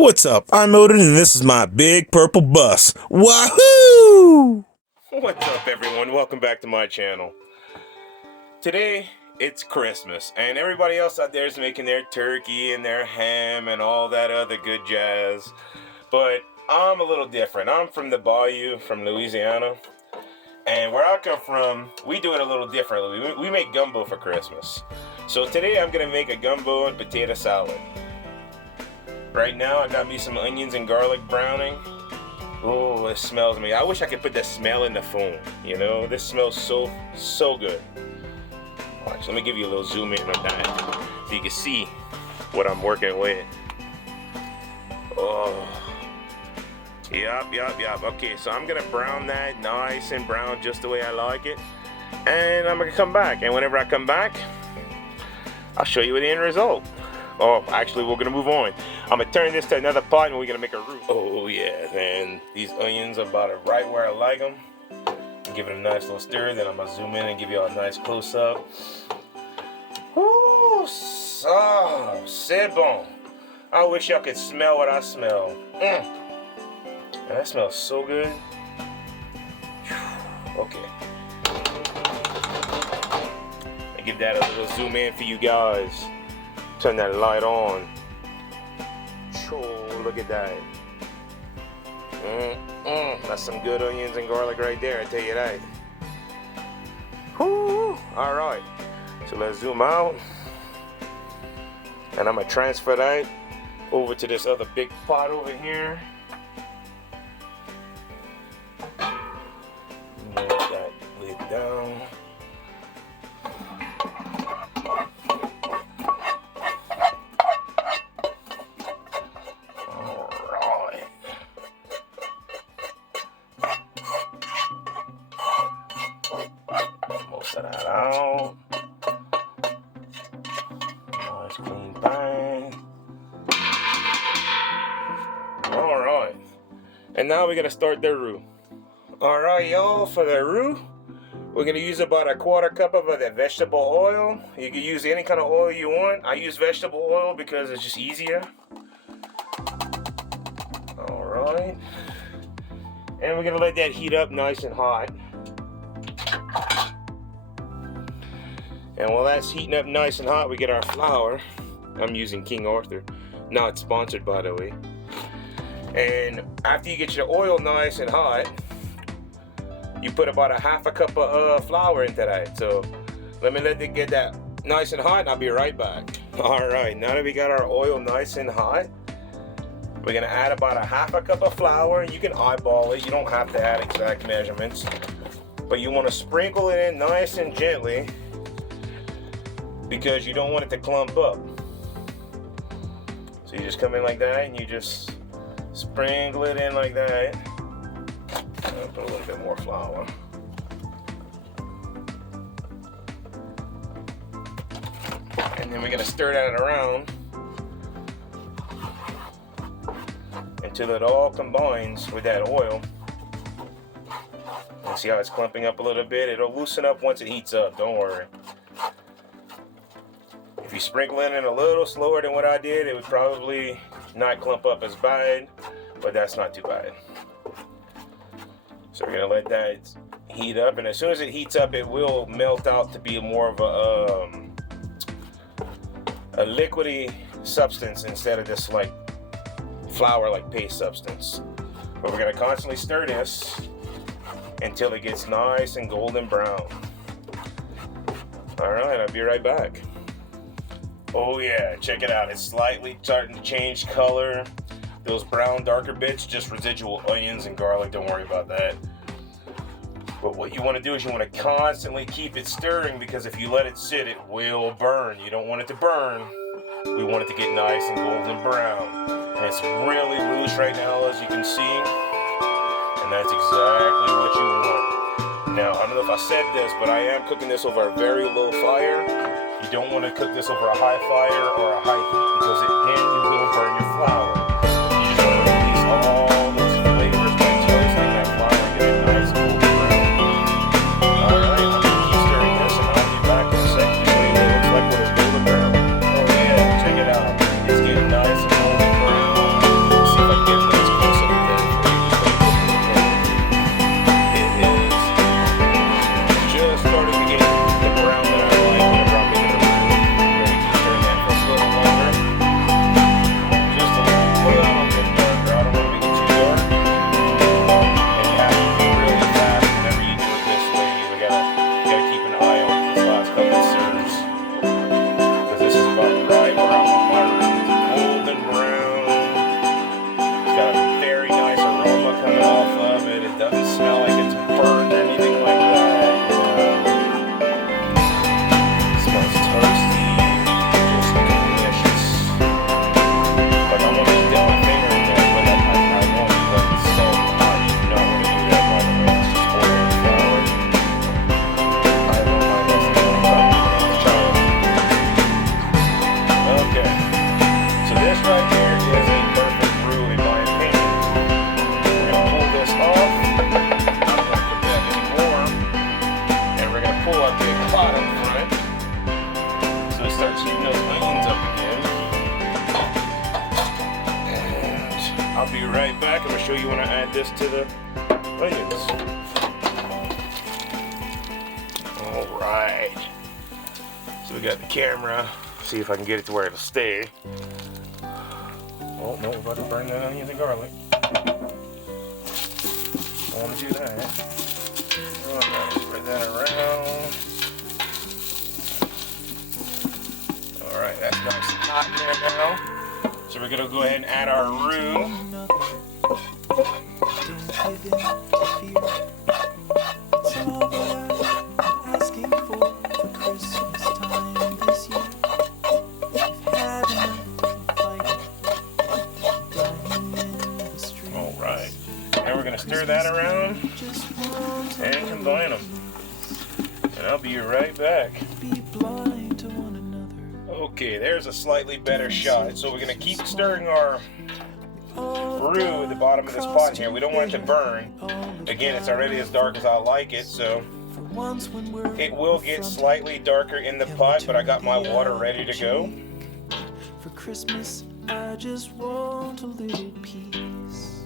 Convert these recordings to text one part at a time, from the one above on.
What's up? I'm Woodward and this is my big purple bus. Wahoo! What's up, everyone? Welcome back to my channel. Today it's Christmas and everybody else out there is making their turkey and their ham and all that other good jazz, but I'm a little different. I'm from the bayou, from Louisiana, and where I come from we do it a little differently. We make gumbo for Christmas. So today I'm gonna make a gumbo and potato salad. Right now I got me some onions and garlic browning. Oh, it smells me. I wish I could put the smell in the phone. You know, this smells so good. Watch, let me give you a little zoom in on that so you can see what I'm working with. Oh, yep. Okay, so I'm gonna brown that nice and brown just the way I like it, and I'm gonna come back. And whenever I come back, I'll show you the end result. Oh, actually, we're gonna move on. I'm gonna turn this to another pot and we're gonna make a roux. Oh yeah, man. These onions are about right where I like them. Give it a nice little stir, then I'm gonna zoom in and give you a nice close up. Ooh, so c'est bon. I wish y'all could smell what I smell. Man, that smells so good. Okay. I give that a little zoom in for you guys. Turn that light on. Oh, look at that. That's some good onions and garlic right there, I tell you that. Whoo! Alright, so let's zoom out. And I'm going to transfer that over to this other big pot over here. Move that lid down. Most of that out. Nice clean bang. Alright. And now we're gonna start the roux. Alright, y'all, for the roux, we're gonna use about a quarter cup of the vegetable oil. You can use any kind of oil you want. I use vegetable oil because it's just easier. Alright. And we're gonna let that heat up nice and hot. And while that's heating up nice and hot, we get our flour. I'm using King Arthur, not sponsored by the way. And after you get your oil nice and hot, you put about a half a cup of flour into that. So let me let it get that nice and hot and I'll be right back. Alright, now that we got our oil nice and hot, we're gonna add about a half a cup of flour. You can eyeball it, you don't have to add exact measurements. But you wanna sprinkle it in nice and gently, because you don't want it to clump up. So you just come in like that and you just sprinkle it in like that. I'll put a little bit more flour. And then we're gonna stir that around until it all combines with that oil. And see how it's clumping up a little bit? It'll loosen up once it heats up, don't worry. If you sprinkle it in a little slower than what I did, it would probably not clump up as bad, but that's not too bad. So we're gonna let that heat up, and as soon as it heats up, it will melt out to be more of a liquidy substance instead of this like flour like paste substance. But we're gonna constantly stir this until it gets nice and golden brown. All right, I'll be right back. Oh yeah, check it out. It's slightly starting to change color. Those brown darker bits, just residual onions and garlic. Don't worry about that. But what you want to do is you want to constantly keep it stirring, because if you let it sit, it will burn. You don't want it to burn. We want it to get nice and golden brown. And it's really loose right now, as you can see. And that's exactly what you want. Now, I don't know if I said this, but I am cooking this over a very low fire. You don't want to cook this over a high fire or a high heat, because then you will burn your flour. You just want to release all those flavors by toasting that flour and get it nice and golden brown. Alright, I'm going to keep stirring this and I'll be back in a second to show you what it looks like when it's golden brown. Oh yeah, check it out. It's getting nice and golden brown. I'll be right back. I'm gonna show you when I add this to the onions. All right. So we got the camera. See if I can get it to where it'll stay. Oh no, we're about to burn the onions and garlic. I want to do that. Alright, spread that around. Alright, that's nice and hot in there now. So we're going to go ahead and add our roux. Alright, now we're going to stir that around and combine them. And I'll be right back. Okay, there's a slightly better shot. So we're going to keep stirring our roux at the bottom of this pot here. We don't want it to burn. Again, it's already as dark as I like it, so it will get slightly darker in the pot, but I got my water ready to go. For Christmas, I just want a little peace.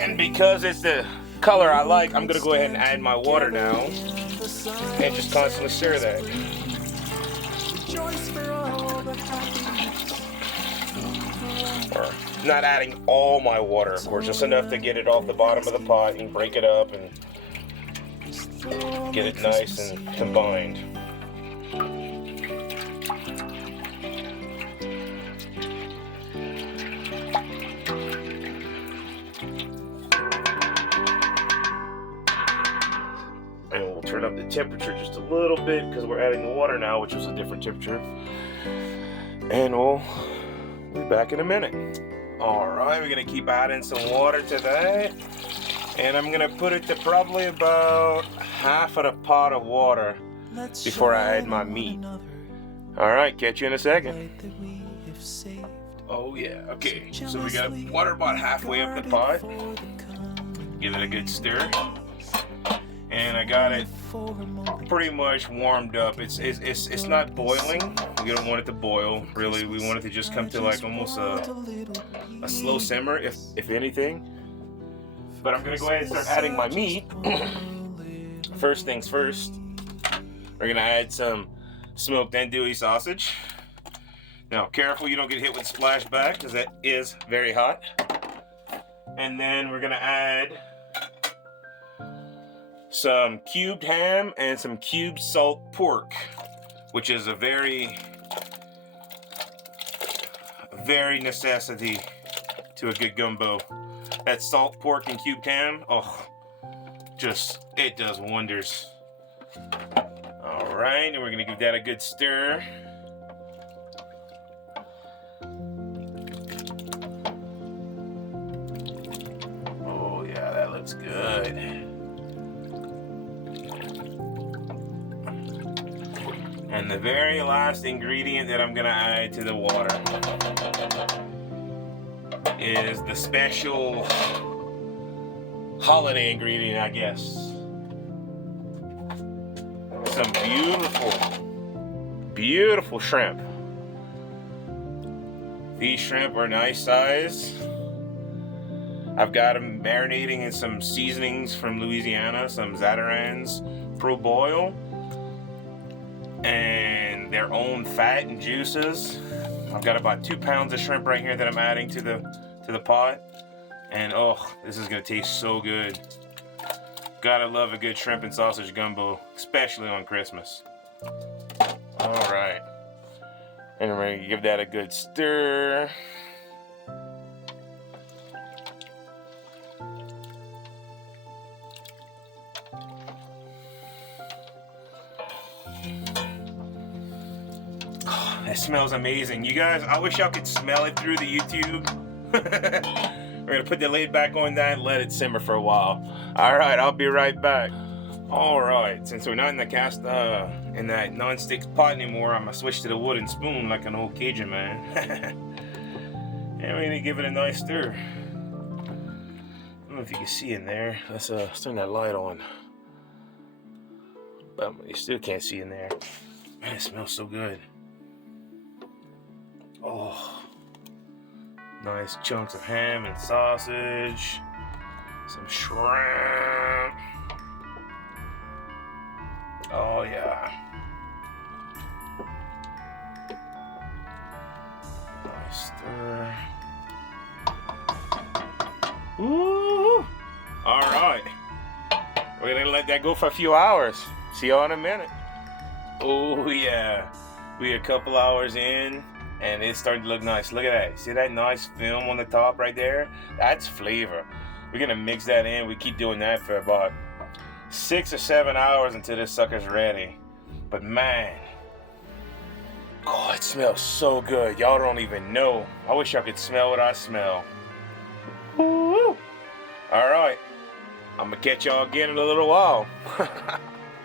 And because it's the color I like, I'm going to go ahead and add my water now and just constantly stir that. Or not adding all my water, of course, just enough to get it off the bottom of the pot and break it up and get it nice and combined. And we'll turn up the temperature just a little bit because we're adding the water now, which is a different temperature. And we'll be back in a minute. Alright, we're going to keep adding some water to that. And I'm going to put it to probably about half of the pot of water before I add my meat. Alright, catch you in a second. Oh yeah, okay. So we got water about halfway up the pot. Give it a good stir. And I got it pretty much warmed up. It's not boiling. We don't want it to boil, really. We want it to just come to like almost a slow simmer, if anything. But I'm gonna go ahead and start adding my meat. First things first, we're gonna add some smoked andouille sausage. Now, careful you don't get hit with splashback, because that is very hot. And then we're gonna add some cubed ham and some cubed salt pork, which is a very necessity to a good gumbo. That salt pork and cubed ham, oh, it does wonders. All right, and we're gonna give that a good stir. Oh yeah, that looks good. And the very last ingredient that I'm gonna add to the water is the special holiday ingredient, I guess. Some beautiful shrimp. These shrimp are nice size. I've got them marinating in some seasonings from Louisiana, some Zatarain's Pro Boil, and their own fat and juices. I've got about 2 pounds of shrimp right here that I'm adding to the pot, and oh, this is gonna taste so good. Gotta love a good shrimp and sausage gumbo, especially on Christmas. All right, and we're gonna give that a good stir. It smells amazing. You guys, I wish y'all could smell it through the YouTube. We're gonna put the lid back on that and let it simmer for a while. All right, I'll be right back. All right, since we're not in the in that non-stick pot anymore, I'm gonna switch to the wooden spoon like an old Cajun man. And we're gonna give it a nice stir. I don't know if you can see in there. Let's turn that light on. But you still can't see in there. Man, it smells so good. Oh, nice chunks of ham and sausage. Some shrimp. Oh, yeah. Nice stir. Ooh. All right. We're going to let that go for a few hours. See y'all in a minute. Oh, yeah. We're a couple hours in, and it's starting to look nice. Look at that. See that nice film on the top right there? That's flavor. We're going to mix that in. We keep doing that for about 6 or 7 hours until this sucker's ready. But, man, oh, it smells so good. Y'all don't even know. I wish y'all could smell what I smell. Woo! All right. I'm going to catch y'all again in a little while.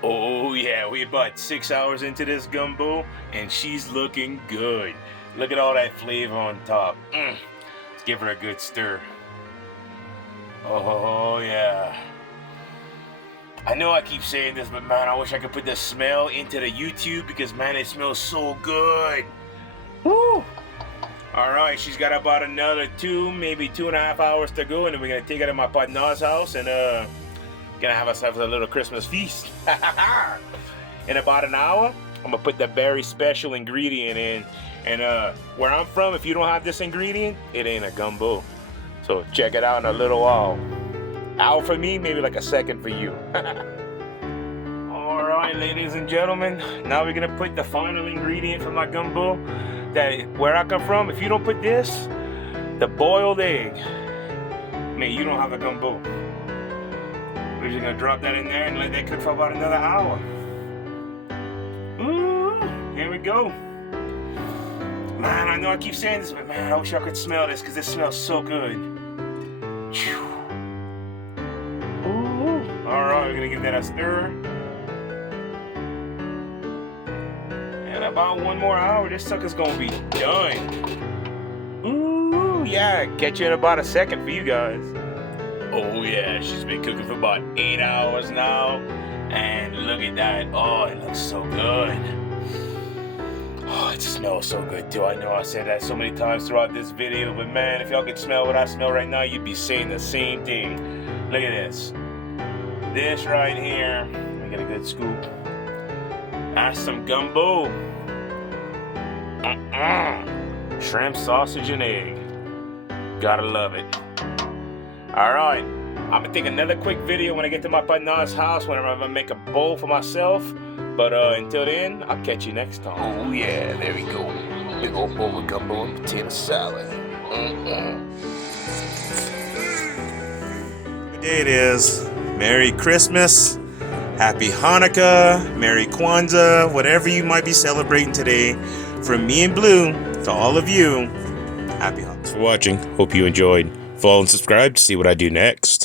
Oh yeah, we're about 6 hours into this gumbo, and she's looking good. Look at all that flavor on top. Let's give her a good stir. Oh yeah. I know I keep saying this, but man, I wish I could put the smell into the YouTube because man, it smells so good. Woo! All right, she's got about another 2, maybe 2.5 hours to go, and then we're gonna take her to my partner's house and gonna have ourselves a little Christmas feast. In about an hour, I'm gonna put the very special ingredient in. And where I'm from, if you don't have this ingredient, it ain't a gumbo. So check it out in a little while. Hour for me, maybe like a second for you. All right, ladies and gentlemen, now we're gonna put the final ingredient for my gumbo. That where I come from, if you don't put this, the boiled egg, man, you don't have a gumbo. We're just gonna drop that in there and let that cook for about another hour. Ooh, here we go. Man, I know I keep saying this, but man, I wish y'all could smell this because it smells so good. Ooh, all right, we're gonna give that a stir. And about 1 more hour, this sucker's gonna be done. Ooh, yeah, catch you in about a second for you guys. Oh yeah, she's been cooking for about 8 hours now. And look at that. Oh, it looks so good. Oh, it smells so good too. I know I said that so many times throughout this video, but man, if y'all could smell what I smell right now, you'd be saying the same thing. Look at this. This right here. Let me get a good scoop. That's some gumbo. Shrimp, sausage, and egg. Gotta love it. All right, I'm gonna take another quick video when I get to my partner's house when I'm gonna make a bowl for myself. But until then, I'll catch you next time. Oh yeah, there we go. Big old bowl of gumbo and potato salad. What day it is. Merry Christmas, Happy Hanukkah, Merry Kwanzaa, whatever you might be celebrating today. From me and Blue to all of you, Happy Hanukkah. Thanks for watching. Hope you enjoyed. Follow and subscribe to see what I do next.